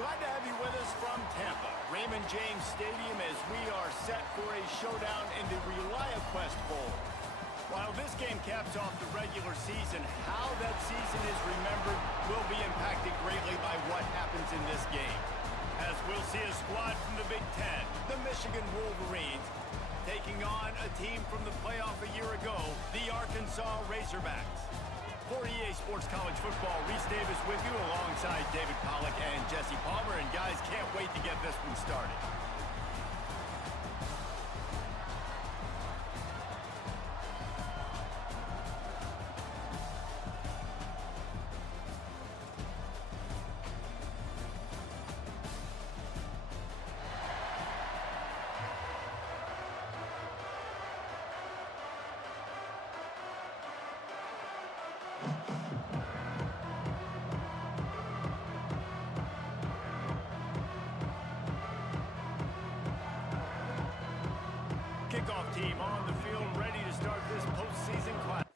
Glad to have you with us from Tampa, Raymond James Stadium, as we are set for a showdown in the ReliaQuest Bowl. While this game caps off the regular season, how that season is remembered will be impacted greatly by what happens in this game. As we'll see a squad from the Big Ten, the Michigan Wolverines, taking on a team from the playoff a year ago, the Arkansas Razorbacks. For EA Sports College Football, Reese Davis with you alongside David Pollack and Jesse Palmer. And guys, can't wait to get this one started. Kickoff team on the field, ready to start this postseason class.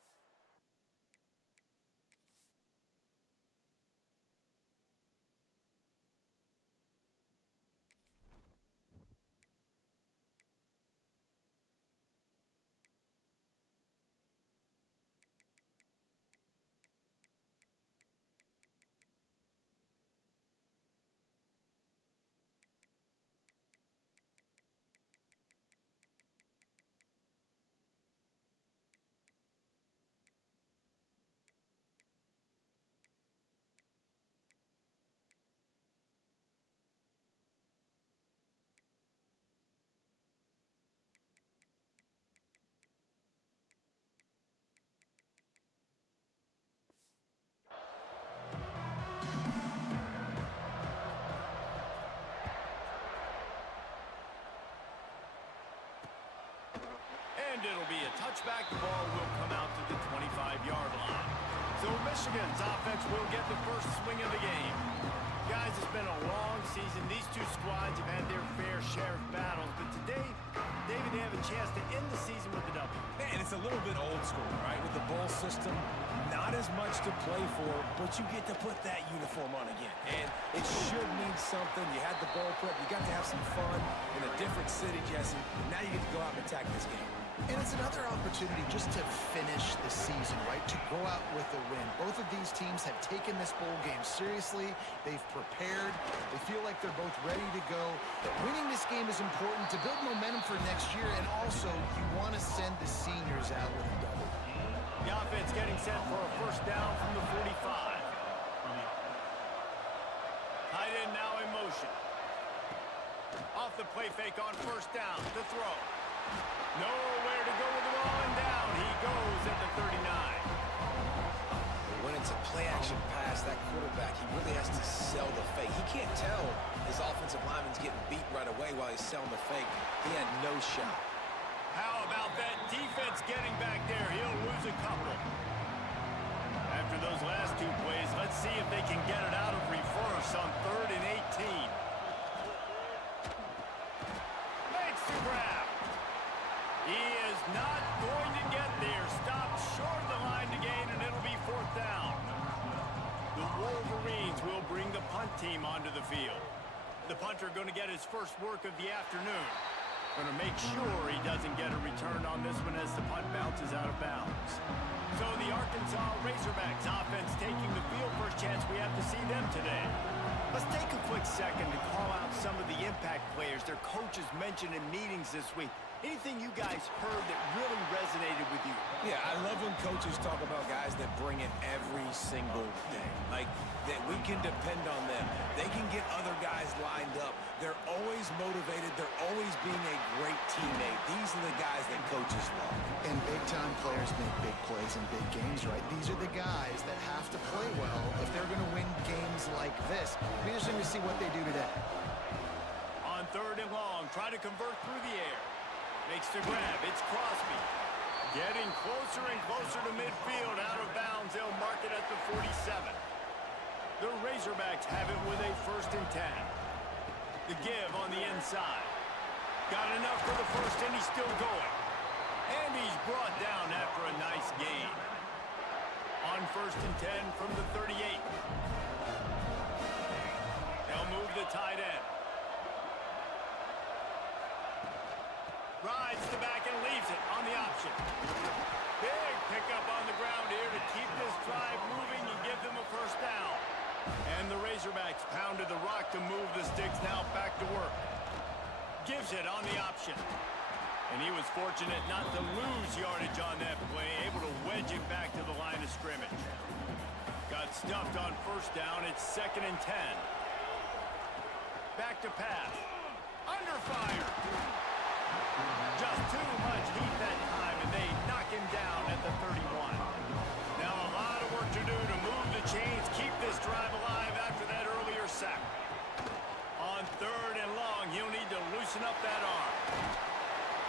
And it'll be a touchback. The ball will come out to the 25-yard line. So Michigan's offense will get the first swing of the game. Guys, it's been a long season. These two squads have had their fair share of battles. But today, David, they have a chance to end the season with a W. Man, it's a little bit old school, right? With the bowl system, not as much to play for, but you get to put that uniform on again. And it should mean something. You had the bowl prep. You got to have some fun in a different city, Jesse. Now you get to go out and attack this game. And it's another opportunity just to finish the season, right? To go out with a win. Both of these teams have taken this bowl game seriously. They've prepared. They feel like they're both ready to go. Winning this game is important to build momentum for next year, and also you want to send the seniors out with a double. The offense getting set for a first down from the 45. Tight end now in motion. Off the play fake on first down. The throw. Nowhere to go with the ball, and down he goes at the 39. When it's a play-action pass, that quarterback, he really has to sell the fake. He can't tell his offensive lineman's getting beat right away while he's selling the fake. He had no shot. How about that defense getting back there? He'll lose a couple. After those last two plays, let's see if they can get it out of reverse on 3rd and 18. Makes the grab. He is not going to get there. Stopped short of the line to gain, and it'll be 4th down. The Wolverines will bring the punt team onto the field. The punter going to get his first work of the afternoon. Going to make sure he doesn't get a return on this one as the punt bounces out of bounds. So the Arkansas Razorbacks offense taking the field. First chance we have to see them today. Let's take a quick second to call out some of the impact players their coaches mentioned in meetings this week. Anything you guys heard that really resonated with you? Yeah, I love when coaches talk about guys that bring it every single day. Like, that we can depend on them. They can get other guys lined up. They're always motivated. They're always being a great teammate. These are the guys that coaches love. And big-time players make big plays in big games, right? These are the guys that have to play well if they're going to win games like this. Be interesting to see what they do today. On 3rd and long, try to convert through the air. Makes the grab. It's Crosby. Getting closer and closer to midfield. Out of bounds. They'll mark it at the 47. The Razorbacks have it with a 1st and 10. The give on the inside. Got enough for the first, and he's still going. And he's brought down after a nice gain. On 1st and 10 from the 38. They'll move the tight end. Rides the back and leaves it on the option. Big pickup on the ground here to keep this drive moving and give them a first down. And the Razorbacks pounded the rock to move the sticks now back to work. Gives it on the option. And he was fortunate not to lose yardage on that play, able to wedge it back to the line of scrimmage. Got stuffed on first down. It's 2nd and 10. Back to pass. Under fire. Just too much heat that time, and they knock him down at the 31. Now a lot of work to do to move the chains, keep this drive alive after that earlier sack. On 3rd and long, he'll need to loosen up that arm.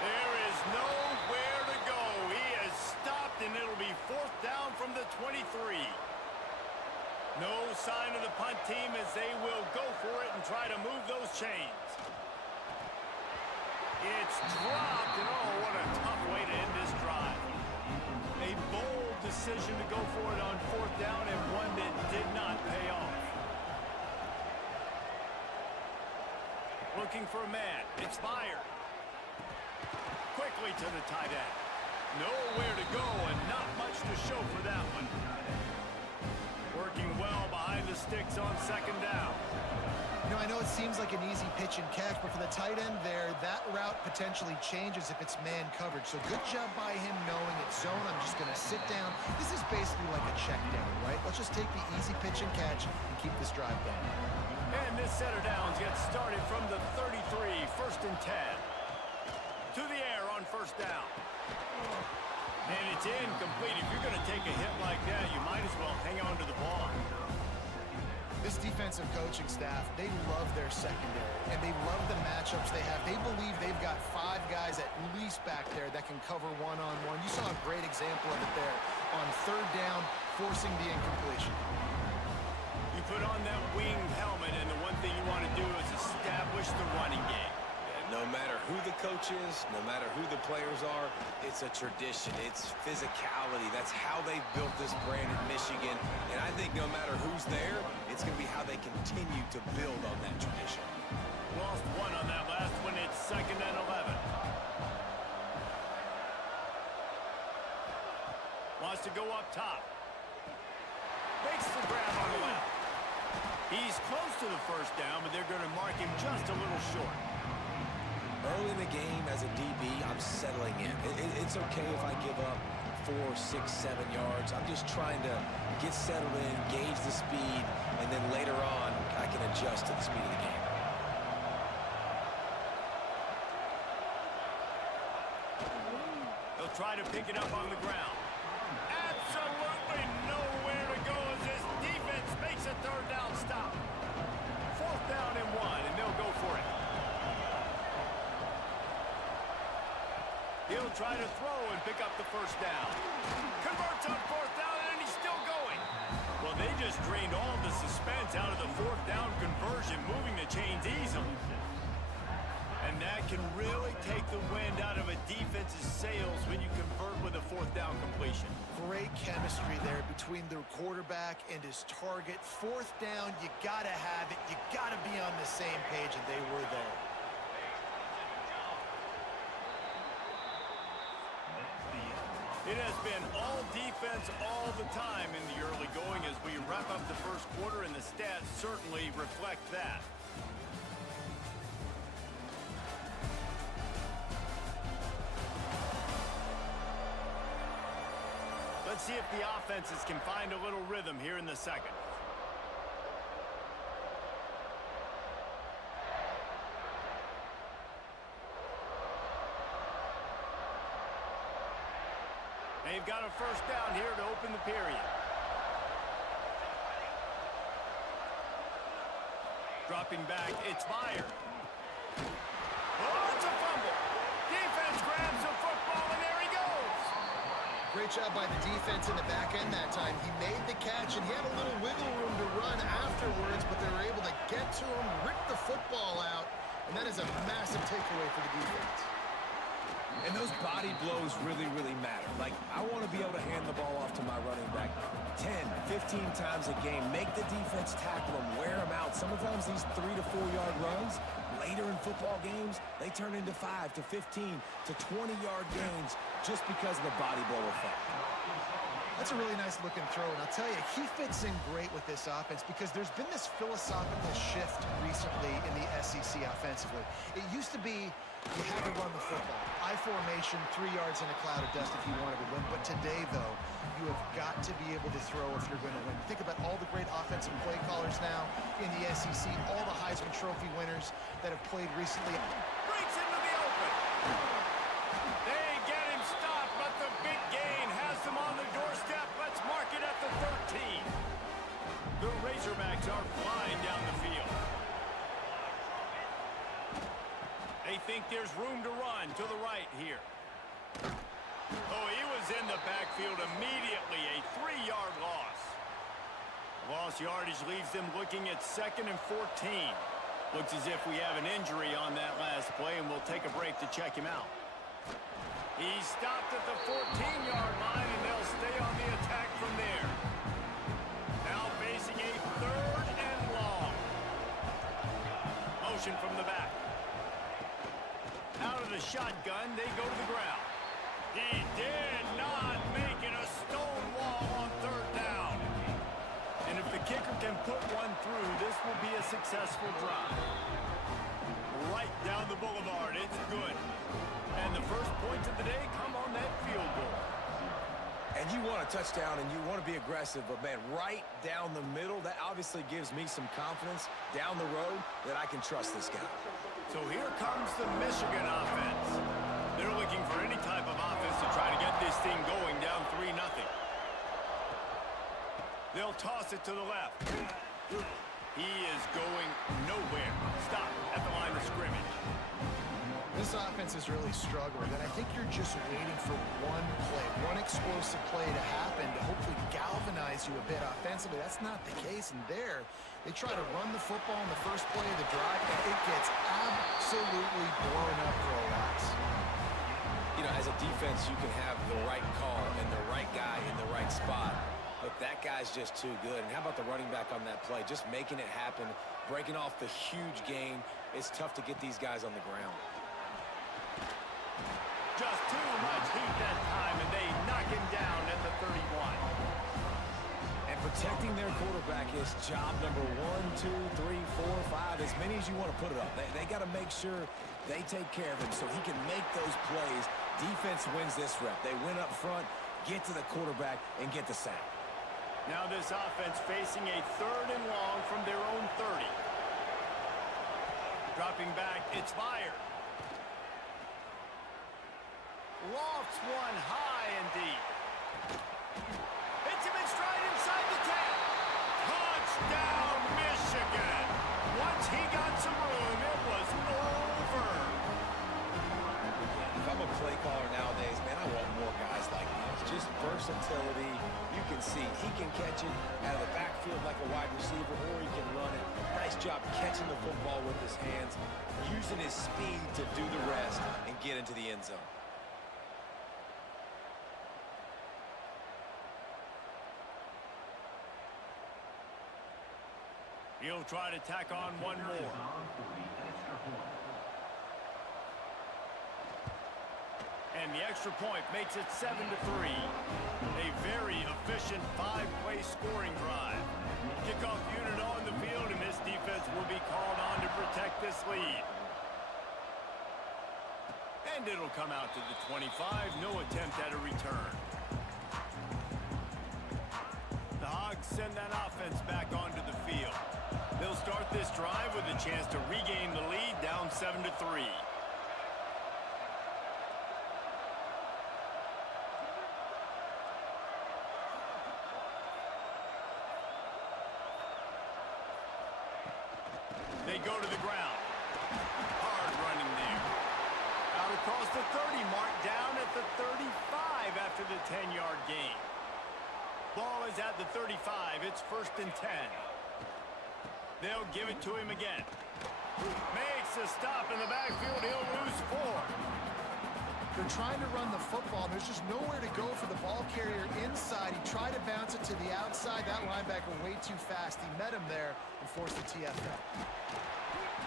There is nowhere to go. He is stopped, and it'll be 4th down from the 23. No sign of the punt team as they will go for it and try to move those chains. It's dropped, and oh, what a tough way to end this drive. A bold decision to go for it on 4th down, and one that did not pay off. Looking for a man. It's fired. Quickly to the tight end. Nowhere to go, and not much to show for that one. Working well behind the sticks on 2nd down. You know, I know it seems like an easy pitch and catch, but for the tight end there, that route potentially changes if it's man coverage. So good job by him knowing it's zone. I'm just going to sit down. This is basically like a check down, right? Let's just take the easy pitch and catch and keep this drive going. And this set of downs gets started from the 33, 1st and 10. To the air on 1st down. And it's incomplete. If you're going to take a hit like that, you might as well hang on to the ball. This defensive coaching staff, they love their secondary, and they love the matchups they have. They believe they've got 5 guys at least back there that can cover one-on-one. You saw a great example of it there on 3rd down, forcing the incompletion. You put on that winged helmet, and the one thing you want to do is establish the running game. No matter who the coach is, no matter who the players are, it's a tradition. It's physicality. That's how they've built this brand in Michigan. And I think no matter who's there, it's going to be how they continue to build on that tradition. Lost one on that last one. It's 2nd and 11. Wants to go up top. Makes the grab on the left. He's close to the first down, but they're going to mark him just a little short. Early in the game, as a DB, I'm settling in. It's okay if I give up 4, 6, 7 yards. I'm just trying to get settled in, gauge the speed, and then later on, I can adjust to the speed of the game. They'll try to pick it up on the ground. Absolutely nowhere to go as this defense makes a 3rd down stop. 4th down and 1, and they'll go for it. He'll try to throw and pick up the first down. Converts on 4th down, and he's still going. Well, they just drained all the suspense out of the 4th down conversion, moving the chains easily. And that can really take the wind out of a defense's sails when you convert with a 4th down completion. Great chemistry there between the quarterback and his target. 4th down, you got to have it. You got to be on the same page, and they were there. It has been all defense all the time in the early going as we wrap up the first quarter, and the stats certainly reflect that. Let's see if the offenses can find a little rhythm here in the second. They've got a first down here to open the period. Dropping back, it's fired. Oh, it's a fumble. Defense grabs the football, and there he goes. Great job by the defense in the back end that time. He made the catch, and he had a little wiggle room to run afterwards, but they were able to get to him, rip the football out, and that is a massive takeaway for the defense. And those body blows really, really matter. Like, I want to be able to hand the ball off to my running back 10, 15 times a game. Make the defense tackle them, wear them out. Sometimes these 3 to 4 yard runs, later in football games, they turn into 5 to 15 to 20-yard gains just because of the body blow effect. That's a really nice looking throw, and I'll tell you, he fits in great with this offense because there's been this philosophical shift recently in the SEC offensively. It used to be you had to run the football. I formation, 3 yards in a cloud of dust if you wanted to win. But today, though, you have got to be able to throw if you're going to win. Think about all the great offensive play callers now in the SEC, all the Heisman Trophy winners that have played recently. Breaks into the open. They get him stopped, but the big gain has them on the doorstep. Let's mark it at the 13. The Razorbacks are flying down the field. They think there's room to run to the right here. Oh, he was in the backfield immediately. A 3-yard loss. Lost yardage leaves them looking at 2nd and 14. Looks as if we have an injury on that last play, and we'll take a break to check him out. He stopped at the 14-yard line, and they'll stay on the attack from there. Now facing a 3rd and long. Motion from the back. Out of the shotgun, they go to the ground. He did not make it a stone wall on 3rd down. And if the kicker can put one through, this will be a successful drive. Right down the boulevard, it's good. And the first points of the day come on that field goal. And you want a touchdown and you want to be aggressive, but man, right down the middle, that obviously gives me some confidence down the road that I can trust this guy. So here comes the Michigan offense. They're looking for any type of offense to try to get this thing going down 3-0. They'll toss it to the left. He is going nowhere. Stop at the line of scrimmage. This offense is really struggling, and I think you're just waiting for one play, one explosive play to happen to hopefully galvanize you a bit offensively. That's not the case, and there, they try to run the football in the first play of the drive, and it gets absolutely blown up for a loss. You know, as a defense, you can have the right call and the right guy in the right spot, but that guy's just too good. And how about the running back on that play? Just making it happen, breaking off the huge gain. It's tough to get these guys on the ground. Just too much heat that time, and they knock him down at the 31. And protecting their quarterback is job number 1, 2, 3, 4, 5, as many as you want to put it up. They got to make sure they take care of him so he can make those plays. Defense wins this rep. They win up front, get to the quarterback, and get the sack. Now this offense facing a 3rd and long from their own 30. Dropping back, it's fired. Lofts one high and deep. Hits him in stride inside the 10. Touchdown, Michigan. Once he got some room, it was over. If I'm a play caller nowadays, man, I want more guys like this. Just versatility. You can see he can catch it out of the backfield like a wide receiver, or he can run it. Nice job catching the football with his hands, using his speed to do the rest and get into the end zone. He'll try to tack on one more. And the extra point makes it 7-3. A very efficient 5-play scoring drive. Kickoff unit on the field, and this defense will be called on to protect this lead. And it'll come out to the 25. No attempt at a return. The Hogs send that offense back onto the field. They'll start this drive with a chance to regain the lead down 7-3. They go to the ground. Hard running there. Out across the 30 mark, down at the 35 after the 10-yard gain. Ball is at the 35. It's 1st and 10. They'll give it to him again. Makes a stop in the backfield. He'll lose 4. They're trying to run the football. There's just nowhere to go for the ball carrier inside. He tried to bounce it to the outside. That linebacker way too fast. He met him there and forced the TFL.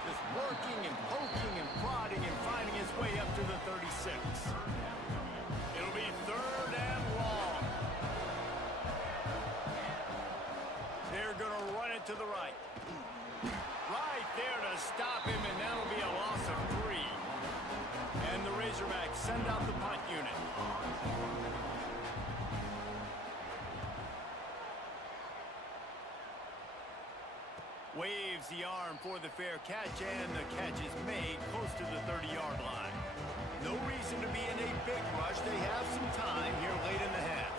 Just working and poking and prodding and finding his way up to the 36. It'll be 3rd and long. They're going to run it to the right. Right there to stop him, and that'll be a loss of 3. And the Razorbacks send out the punt unit. Waves the arm for the fair catch, and the catch is made close to the 30-yard line. No reason to be in a big rush. They have some time here late in the half.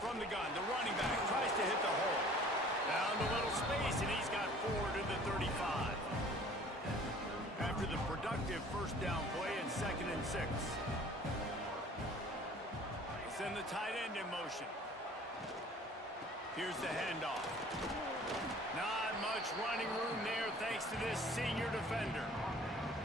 From the gun, the running back tries to hit the hole. Down the little space, and he's got 4 to the 35. After the productive first down play and 2nd and 6. Send the tight end in motion. Here's the handoff. Not much running room there thanks to this senior defender.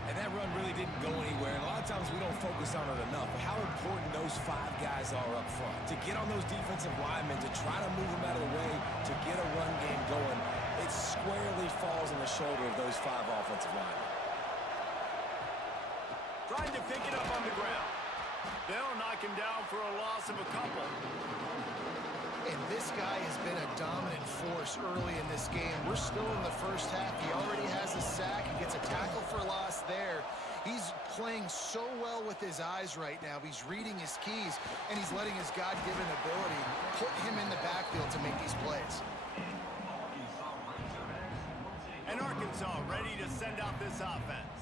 And that run really didn't go anywhere. And a lot of times we don't focus on it enough. But how important those 5 guys are up front. To get on those defensive linemen, to try to move them out of the way, to get a run game going, it squarely falls on the shoulder of those 5 offensive linemen. Trying to pick it up on the ground. They'll knock him down for a loss of a couple. And this guy has been a dominant force early in this game. We're still in the first half. He already has a sack. He gets a tackle for loss there. He's playing so well with his eyes right now. He's reading his keys, and he's letting his God-given ability put him in the backfield to make these plays. And Arkansas ready to send out this offense.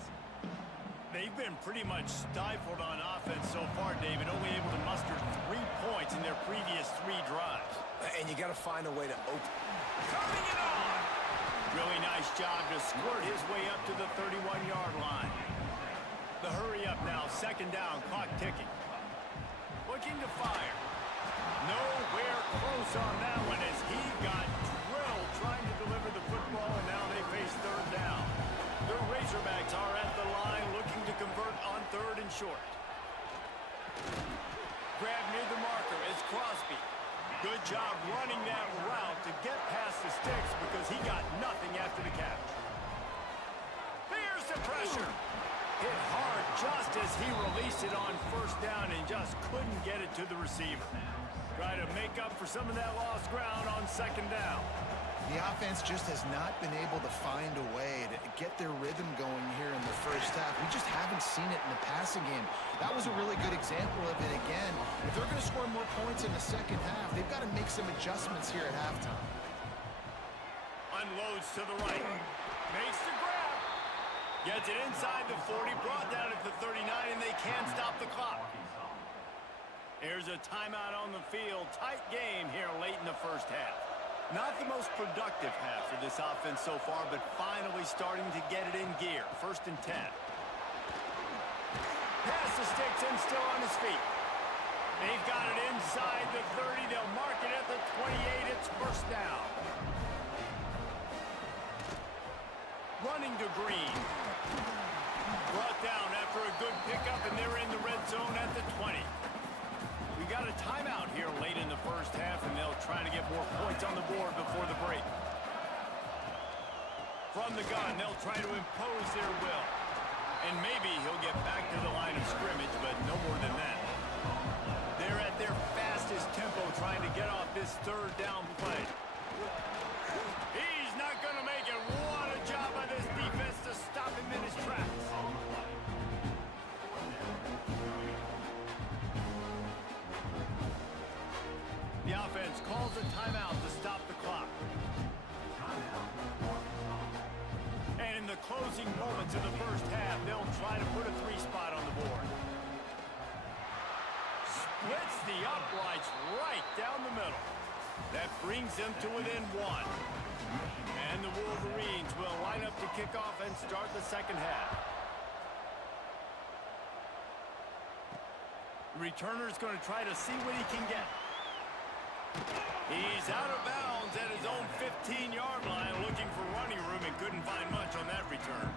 They've been pretty much stifled on offense so far, David, only able to muster 3 points in their previous 3 drives. And you got to find a way to open. Coming it on! Really nice job to squirt his way up to the 31-yard line. The hurry up now, 2nd down, clock ticking. Looking to fire. Nowhere close on that one as he got drilled trying to deliver the football, and now they face 3rd down. The Razorbacks are at the line looking to convert on 3rd and short. Grab near the marker is Crosby. Good job running that route to get past the sticks because he got nothing after the catch. Here's the pressure. Hit hard just as he released it on 1st down and just couldn't get it to the receiver. Try to make up for some of that lost ground on 2nd down. The offense just has not been able to find a way to get their rhythm going here in the first half. We just haven't seen it in the passing game. That was a really good example of it again. If they're going to score more points in the 2nd half, they've got to make some adjustments here at halftime. Unloads to the right. Makes the grab. Gets it inside the 40, brought down at the 39, and they can't stop the clock. Here's a timeout on the field. Tight game here late in the first half. Not the most productive half for this offense so far, but finally starting to get it in gear. 1st and 10. Pass the sticks and still on his feet. They've got it inside the 30. They'll mark it at the 28. It's 1st down. Running to Green. Brought down after a good pickup, and they're in the red zone at the 20. We got a timeout here late in the first half, and they'll try to get more points on the board before the break. From the gun, they'll try to impose their will. And maybe he'll get back to the line of scrimmage, but no more than that. They're at their fastest tempo trying to get off this 3rd down play. He's not going to make it. What a job by this defense to stop him in his tracks. The offense calls a timeout to stop the clock. And in the closing moments of the first half, they'll try to put a 3 spot on the board. Splits the uprights right down the middle. That brings them to within 1. And the Wolverines will line up to kick off and start the 2nd half. The returner's going to try to see what he can get. He's out of bounds at his own 15-yard line, looking for running room and couldn't find much on that return.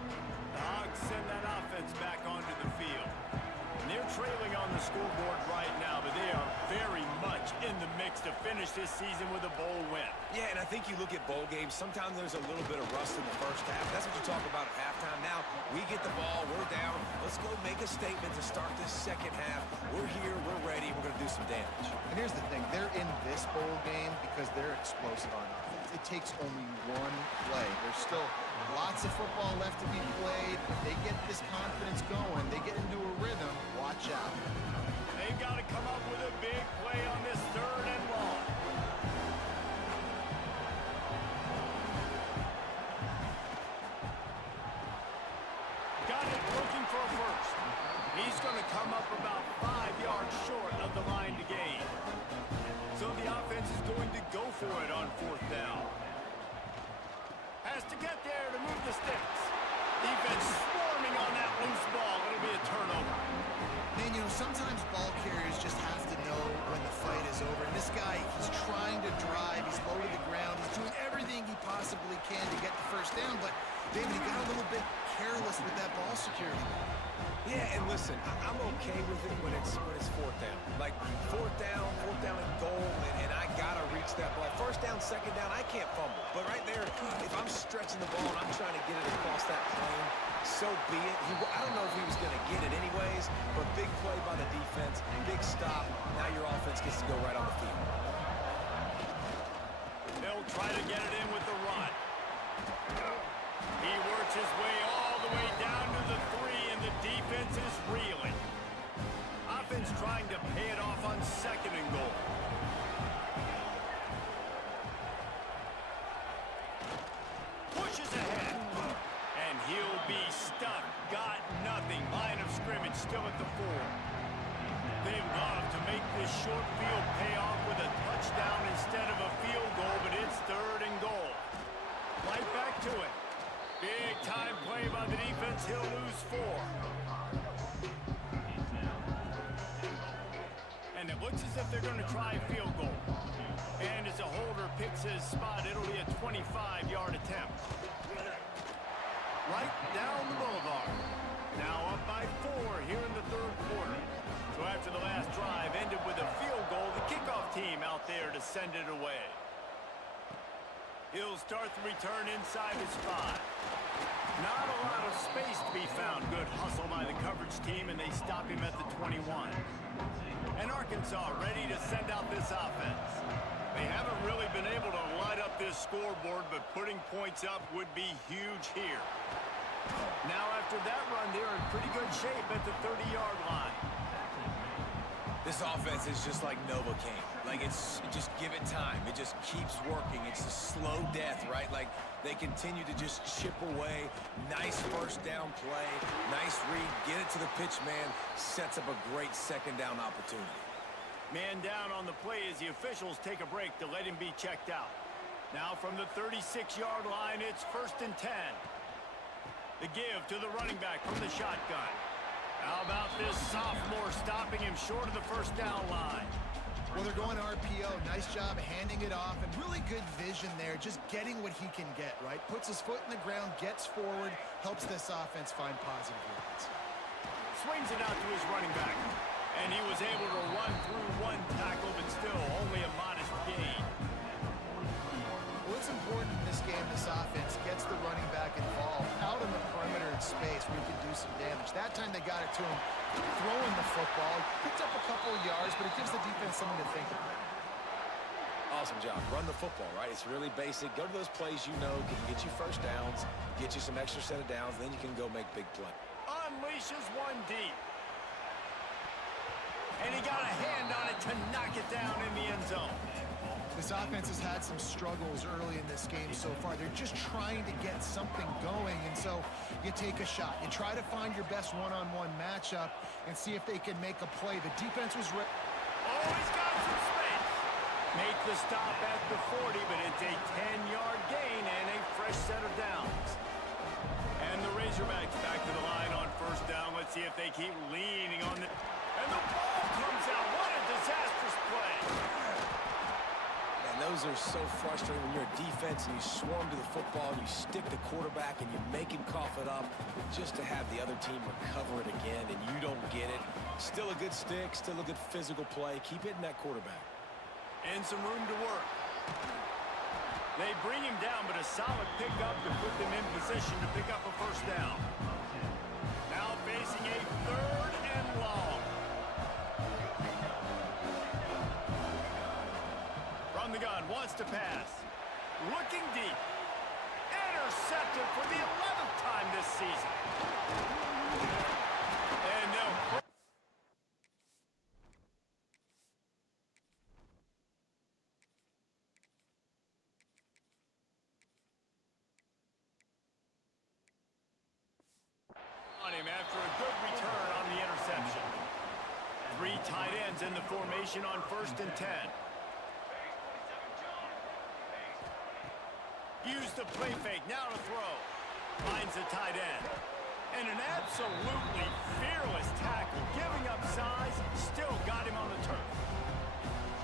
The Hogs send that offense back onto this season with a bowl win. Yeah, and I think you look at bowl games, sometimes there's a little bit of rust in the first half. That's what you talk about at halftime. Now, we get the ball, we're down. Let's go make a statement to start this second half. We're here, we're ready, we're going to do some damage. And here's the thing, they're in this bowl game because they're explosive on offense. It takes only one play. There's still lots of football left to be played. If they get this confidence going, they get into a rhythm, watch out. They've got to come up with a big play on this 3rd and long. Got it, looking for a first. He's going to come up about 5 yards short of the line to gain. So the offense is going to go for it on 4th down. Has to get there to move the sticks. Defense swarming on that loose ball. It'll be a turnover. Man, you know, sometimes ball carriers just have to know when the fight is over. And this guy, he's trying to drive. He's low to the ground. He's doing everything he possibly can to get the first down. But, David, he got a little bit careless with that ball security. Yeah, and listen, I'm okay with it when it's 4th down. Like, 4th down and goal, and I got to reach that ball. 1st down, 2nd down, I can't fumble. But right there, if I'm stretching the ball and I'm trying to get it across that plane, so be it. I don't know if he was going to get it anyways, but big play by the defense, big stop. Now your offense gets to go right on the field. They'll try to get it in with the run. He works his way all the way down to the 3, and the defense is reeling. Offense trying to pay it off on 2nd and goal. Pushes ahead. And he'll be stuck. Got nothing. Line of scrimmage still at the 4. They love to make this short field pay off with a touchdown instead of a field goal, but it's 3rd and goal. Right back to it. Big time play by the defense. He'll lose 4. And it looks as if they're going to try a field goal. And as a holder picks his spot, it'll be a 25-yard attempt. Right down the boulevard. Now up by 4 here in the 3rd quarter. So after the last drive ended with a field goal, the kickoff team out there to send it away. He'll start the return inside his 5. Not a lot of space to be found. Good hustle by the coverage team, and they stop him at the 21. And Arkansas ready to send out this offense. They haven't really been able to light up this scoreboard, but putting points up would be huge here. Now after that run, they're in pretty good shape at the 30-yard line. This offense is just like Novocaine. Like, just give it time. It just keeps working. It's a slow death, right? Like, they continue to just chip away. Nice 1st down play. Nice read. Get it to the pitch man. Sets up a great 2nd down opportunity. Man down on the play as the officials take a break to let him be checked out. Now from the 36-yard line, it's 1st and 10. The give to the running back from the shotgun. How about this sophomore stopping him short of the 1st down line? Well, they're going RPO. Nice job handing it off, and really good vision there, just getting what he can get, right? Puts his foot in the ground, gets forward, helps this offense find positive yards. Swings it out to his running back, and he was able to run through 1 tackle, but still only a modest gain. What's important in this game, this offense gets the running back involved out in the perimeter in space where he can do some damage. That time they got it to him throwing the football. Picked up a couple of yards, but it gives the defense something to think about. Awesome job. Run the football, right? It's really basic. Go to those plays you know can get you 1st downs, get you some extra set of downs, then you can go make big play. Unleashes 1 deep. And he got a hand on it to knock it down in the end zone. This offense has had some struggles early in this game so far. They're just trying to get something going, and so you take a shot. You try to find your best one-on-one matchup and see if they can make a play. The defense was ready. Oh, he's got some space. Make the stop at the 40, but it's a 10-yard gain and a fresh set of downs. And the Razorbacks back to the line on 1st down. Let's see if they keep leaning on the... And the ball comes out. What a disastrous play. Those are so frustrating when you're a defense and you swarm to the football, you stick the quarterback and you make him cough it up just to have the other team recover it again and you don't get it. Still a good stick, still a good physical play. Keep hitting that quarterback. And some room to work. They bring him down, but a solid pickup to put them in position to pick up a first down. Now facing a 3rd and long. From the gun, wants to pass. Looking deep. Intercepted for the 11th time this season. And they'll... on him after a good return on the interception. 3 tight ends in the formation on 1st and 10. Use the play fake, now to throw. Finds the tight end. And an absolutely fearless tackle, giving up size, still got him on the turf.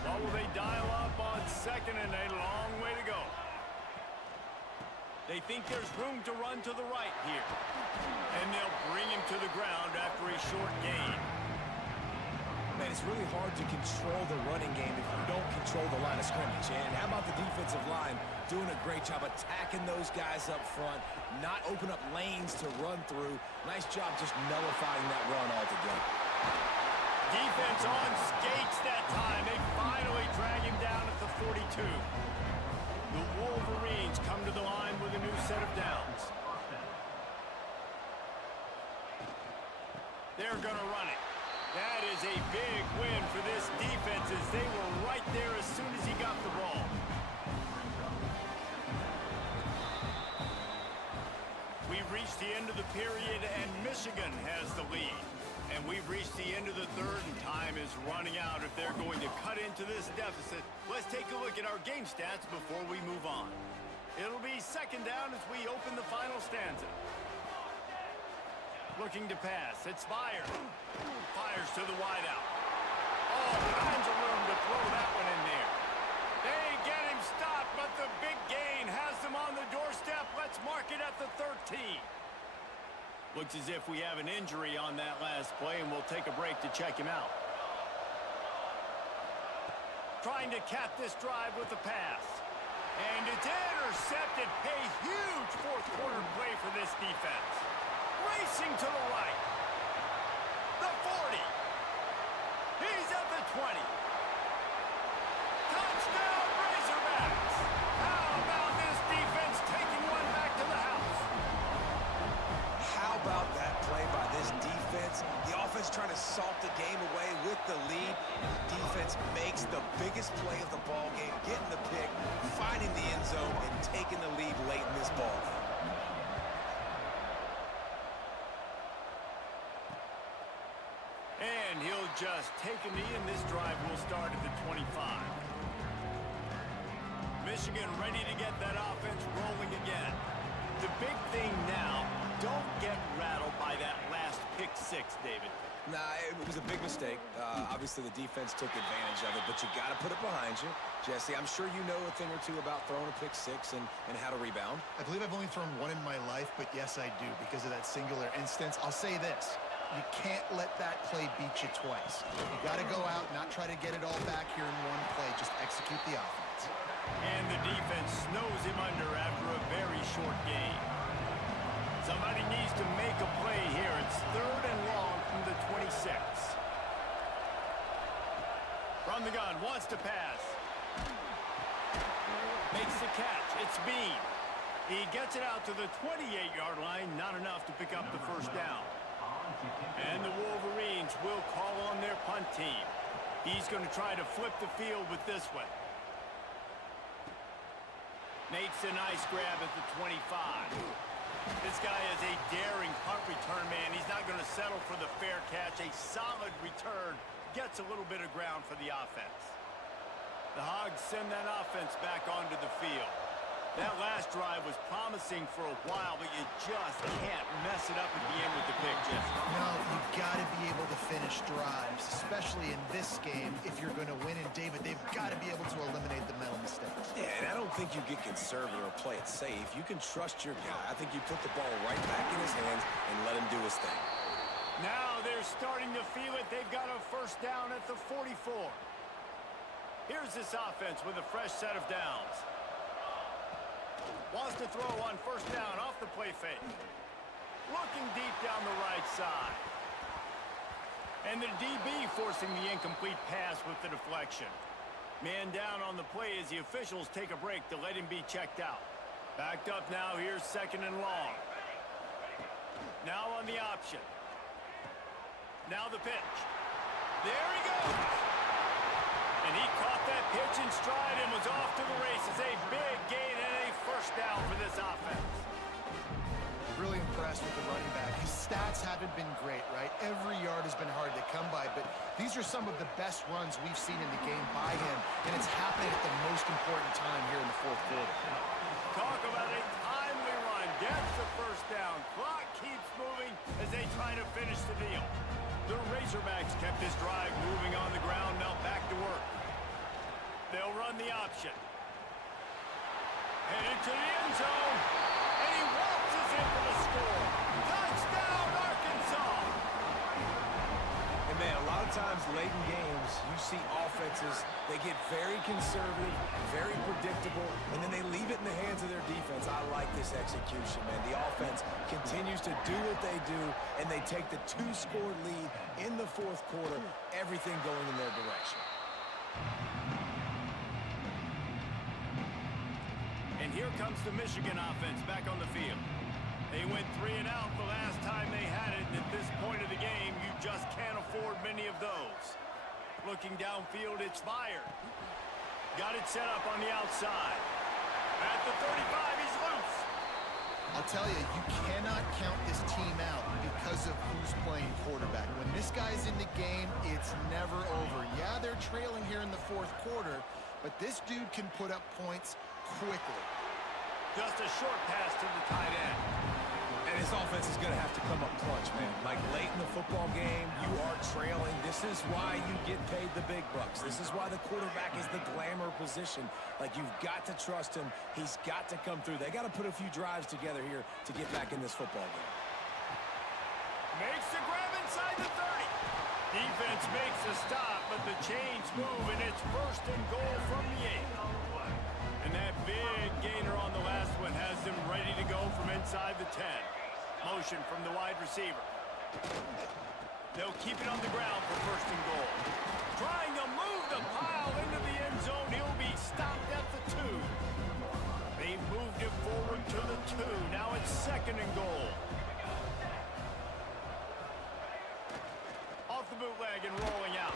What will they dial up on 2nd and a long way to go? They think there's room to run to the right here. And they'll bring him to the ground after a short gain. Man, it's really hard to control the running game if you don't control the line of scrimmage. And how about the defensive line doing a great job attacking those guys up front, not open up lanes to run through. Nice job just nullifying that run altogether. Defense on skates that time. They finally drag him down at the 42. The Wolverines come to the line with a new set of downs. They're going to run it. That is a big win for this defense as they were right there as soon as he got the ball. We've reached the end of the period and Michigan has the lead. And we've reached the end of the 3rd and time is running out if they're going to cut into this deficit. Let's take a look at our game stats before we move on. It'll be 2nd down as we open the final stanza. Looking to pass. It's Fires. Fires to the wideout. All kinds of room to throw that one in there. They get him stopped, but the big gain has them on the doorstep. Let's mark it at the 13. Looks as if we have an injury on that last play, and we'll take a break to check him out. Trying to cap this drive with the pass. And it's intercepted. A huge 4th quarter play for this defense. Racing to the right. The 40. He's at the 20. Touchdown, Razorbacks. How about this defense taking one back to the house? How about that play by this defense? The offense trying to salt the game away with the lead. The defense makes the biggest play of the ball game, getting the pick, finding the end zone, and taking the lead late in this ball game. And he'll just take a knee, and this drive will start at the 25. Michigan ready to get that offense rolling again. The big thing now, don't get rattled by that last pick 6, David. Nah, it was a big mistake. Obviously, the defense took advantage of it, but you got to put it behind you. Jesse, I'm sure you know a thing or two about throwing a pick 6 and how to rebound. I believe I've only thrown one in my life, but yes, I do because of that singular instance. I'll say this. You can't let that play beat you twice. You got to go out, not try to get it all back here in one play. Just execute the offense. And the defense snows him under after a very short game. Somebody needs to make a play here. It's 3rd and long from the 26. From the gun, wants to pass. Makes the catch. It's Bean. He gets it out to the 28-yard line. Not enough to pick up the first down. And the Wolverines will call on their punt team. He's going to try to flip the field with this one. Makes a nice grab at the 25. This guy is a daring punt return man. He's not going to settle for the fair catch. A solid return. Gets a little bit of ground for the offense. The Hogs send that offense back onto the field. That last drive was promising for a while, but you just can't mess it up at the end with the pick, Jesse. No, you've got to be able to finish drives, especially in this game if you're going to win. And, David, they've got to be able to eliminate the mental mistakes. Yeah, and I don't think you get conservative or play it safe. You can trust your guy. I think you put the ball right back in his hands and let him do his thing. Now they're starting to feel it. They've got a first down at the 44. Here's this offense with a fresh set of downs. Wants to throw on first down off the play fake. Looking deep down the right side. And the DB forcing the incomplete pass with the deflection. Man down on the play as the officials take a break to let him be checked out. Backed up now, here's second and long. Now on the option. Now the pitch. There he goes. And he caught that pitch in stride and was off to the races. A big gain and a first down for this offense. Really impressed with the running back. His stats haven't been great, right? Every yard has been hard to come by, but these are some of the best runs we've seen in the game by him, and it's happening at the most important time here in the fourth quarter. Talk about a timely run. Gets the first down. Clock keeps moving as they try to finish the deal. The Razorbacks kept this drive moving on the ground. Now back to work. They'll run the option. Headed to the end zone. And he waltzes in for the score. Touchdown, Arkansas! And man, a lot of times late in games, you see offenses, they get very conservative, very predictable, and then they leave it in the hands of their defense. I like this execution, man. The offense continues to do what they do, and they take the two-score lead in the fourth quarter, everything going in their direction. And here comes the Michigan offense back on the field. They went 3 and out the last time they had it, and at this point of the game, you just can't afford many of those. Looking downfield, it's fired. Got it set up on the outside. At the 35, he's loose. I'll tell you, you cannot count this team out because of who's playing quarterback. When this guy's in the game, it's never over. Yeah, they're trailing here in the fourth quarter, but this dude can put up points quickly. Just a short pass to the tight end. And his offense is going to have to come up clutch, man. Like late in the football game, you are trailing. This is why you get paid the big bucks. This is why the quarterback is the glamour position. Like, you've got to trust him. He's got to come through. They got to put a few drives together here to get back in this football game. Makes the grab inside the 30. Defense makes a stop, but the chains move, and it's first and goal from the 8. And that big gainer on the last one has them ready to go from inside the 10. Motion from the wide receiver. They'll keep it on the ground for first and goal. Trying to move the pile into the end zone. He'll be stopped at the 2. They moved it forward to the 2. Now it's second and goal. Off the bootleg and rolling out.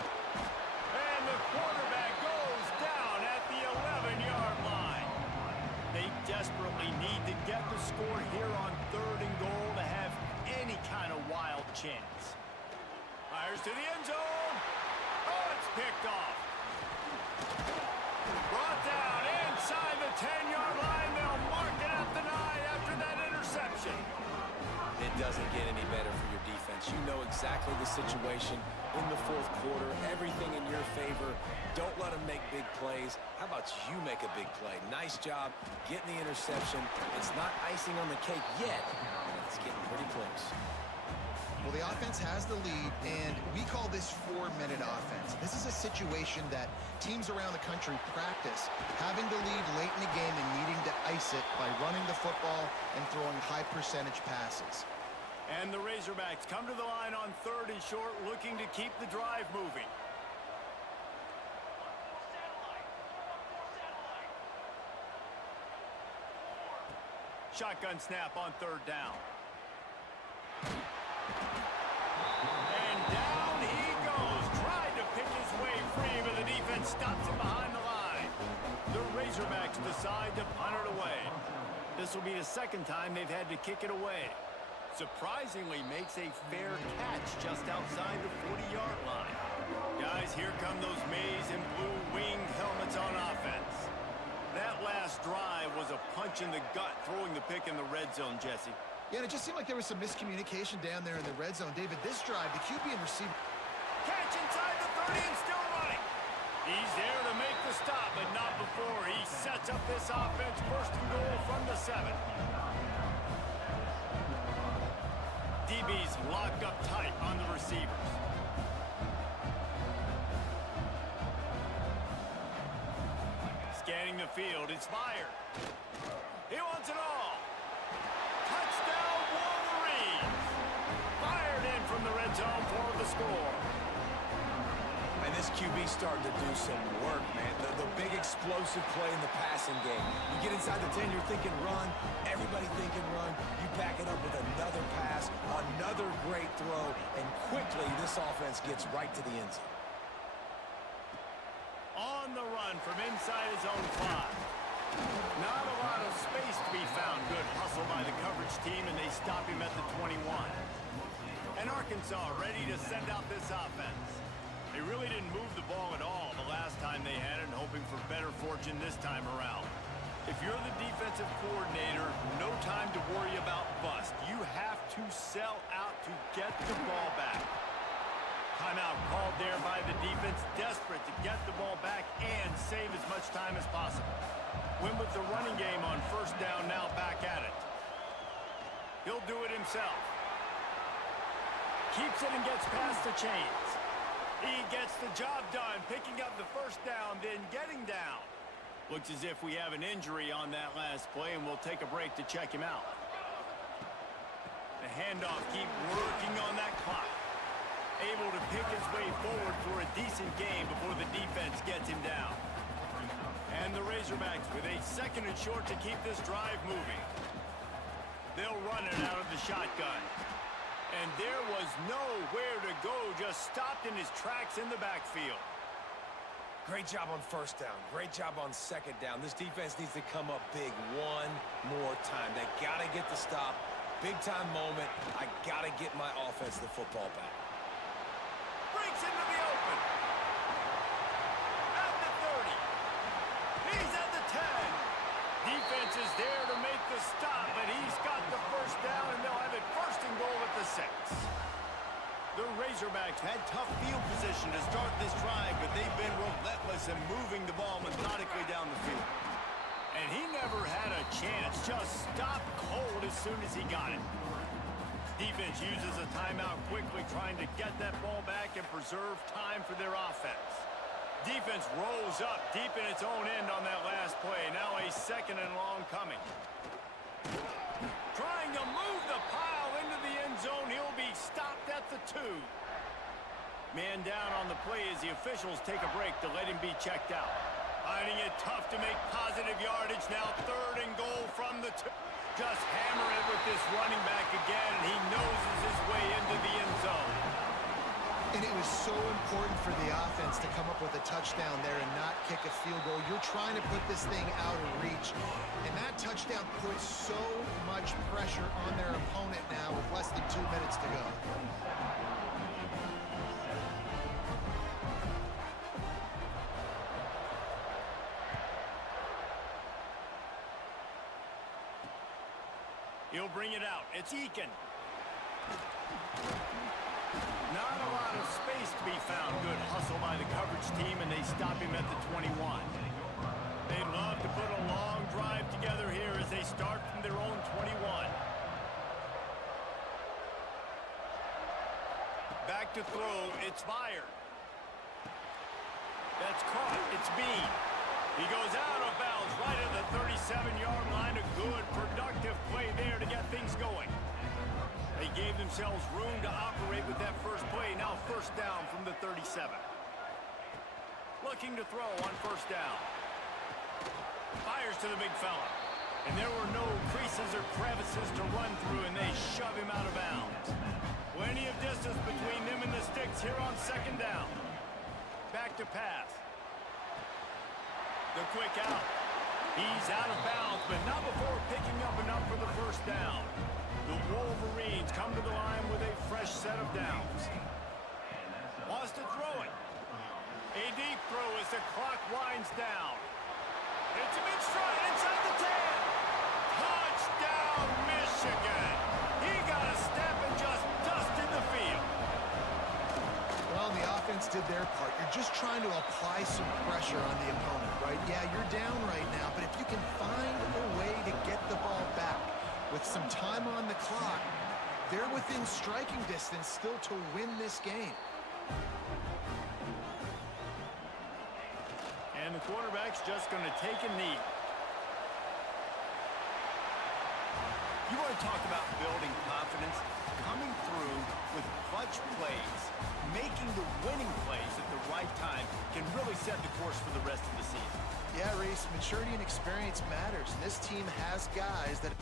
And the quarterback goes down at the 11-yard line. They desperately need to get the score here on third and goal to have any kind of wild chance. Fires to the end zone. Oh, it's picked off. Brought down inside the 10-yard line. They'll mark it at the 9 after that interception. It doesn't get any better for your defense. You know exactly the situation in the fourth quarter. Everything in your favor. Don't let them make big plays. How about you make a big play? Nice job getting the interception. It's not icing on the cake yet, but it's getting pretty close. Well, the offense has the lead, and we call this 4-minute offense. This is a situation that teams around the country practice, having the lead late in the game and needing to ice it by running the football and throwing high-percentage passes. And the Razorbacks come to the line on third and short, looking to keep the drive moving. Shotgun snap on third down. And down he goes. Tried to pick his way free, but the defense stops him behind the line. The Razorbacks decide to punt it away. This will be the second time they've had to kick it away. Surprisingly makes a fair catch just outside the 40-yard line. Guys, here come those maize and blue winged helmets on offense. That last drive was a punch in the gut, throwing the pick in the red zone, Jesse. Yeah, and it just seemed like there was some miscommunication down there in the red zone. David, this drive, the QB and receiver... Catch inside the 30 and still running. He's there to make the stop, but not before he sets up this offense first and goal from the 7. DB's locked up tight on the receivers. Scanning the field, it's fired. He wants it all. Touchdown, Wolverines! Fired in from the red zone for the score. And this QB's starting to do some work, man. The big explosive play in the passing game. You get inside the 10, you're thinking run. Everybody thinking run. You back it up with another pass, another great throw, and quickly this offense gets right to the end zone. On the run from inside his own 5. Not a lot of space to be found. Good hustle by the coverage team, and they stop him at the 21. And Arkansas ready to send out this offense. They really didn't move the ball at all the last time they had it, and hoping for better fortune this time around. If you're the defensive coordinator, no time to worry about bust. You have to sell out to get the ball back. Timeout called there by the defense, desperate to get the ball back and save as much time as possible. Win with the running game on first down, now back at it. He'll do it himself. Keeps it and gets past the chains. He gets the job done, picking up the first down, then getting down. Looks as if we have an injury on that last play, and we'll take a break to check him out. The handoff, keep working on that clock. Able to pick his way forward for a decent game before the defense gets him down. And the Razorbacks with a second and short to keep this drive moving. They'll run it out of the shotgun. And there was nowhere to go, just stopped in his tracks in the backfield. Great job on first down. Great job on second down. This defense needs to come up big one more time. They got to get the stop. Big-time moment. I got to get my offense the football back. Breaks into the open. At the 30. He's at the 10. Defense is there to make the stop, but he's got the first down, and they'll have it first and goal at the 6. The Razorbacks had tough field position to start this drive, but they've been relentless in moving the ball methodically down the field. And he never had a chance, just stopped cold as soon as he got it. Defense uses a timeout quickly, trying to get that ball back and preserve time for their offense. Defense rolls up deep in its own end on that last play. Now a second and long coming. Trying to move the pile into the end zone. He'll be stopped at the 2. Man down on the play as the officials take a break to let him be checked out. Finding it tough to make positive yardage. Now third and goal from the 2. Just hammer it with this running back again, and he noses his way into the end zone. And it was so important for the offense to come up with a touchdown there and not kick a field goal. You're trying to put this thing out of reach, and that touchdown puts so much pressure on their opponent now with less than 2 minutes to go. He'll bring it out. It's Eakin. Not a lot of space to be found. Good hustle by the coverage team, and they stop him at the 21. They'd love to put a long drive together here as they start from their own 21. Back to throw. It's fired. That's caught. It's Bean. He goes out of bounds right at the 37-yard line. A good, productive play there to get things going. They gave themselves room to operate with that first play. Now first down from the 37. Looking to throw on first down. Fires to the big fella. And there were no creases or crevices to run through, and they shove him out of bounds. Plenty of distance between them and the sticks here on second down. Back to pass. The quick out. He's out of bounds, but not before picking up enough for the first down. The Wolverines come to the line with a fresh set of downs. Wants to throw it. A deep throw as the clock winds down. It's a mid-stride inside the 10. Touchdown, Michigan. He got a step and just dusted the field. Well, the offense did their part. You're just trying to apply some pressure on the opponent, right? Yeah, you're down right now, but if you can find a way to get the ball back with some time on the clock, they're within striking distance still to win this game. And the quarterback's just going to take a knee. You want to talk about building confidence? Coming through with clutch plays, making the winning plays at the right time can really set the course for the rest of the season. Yeah, Reese, maturity and experience matters. And this team has guys that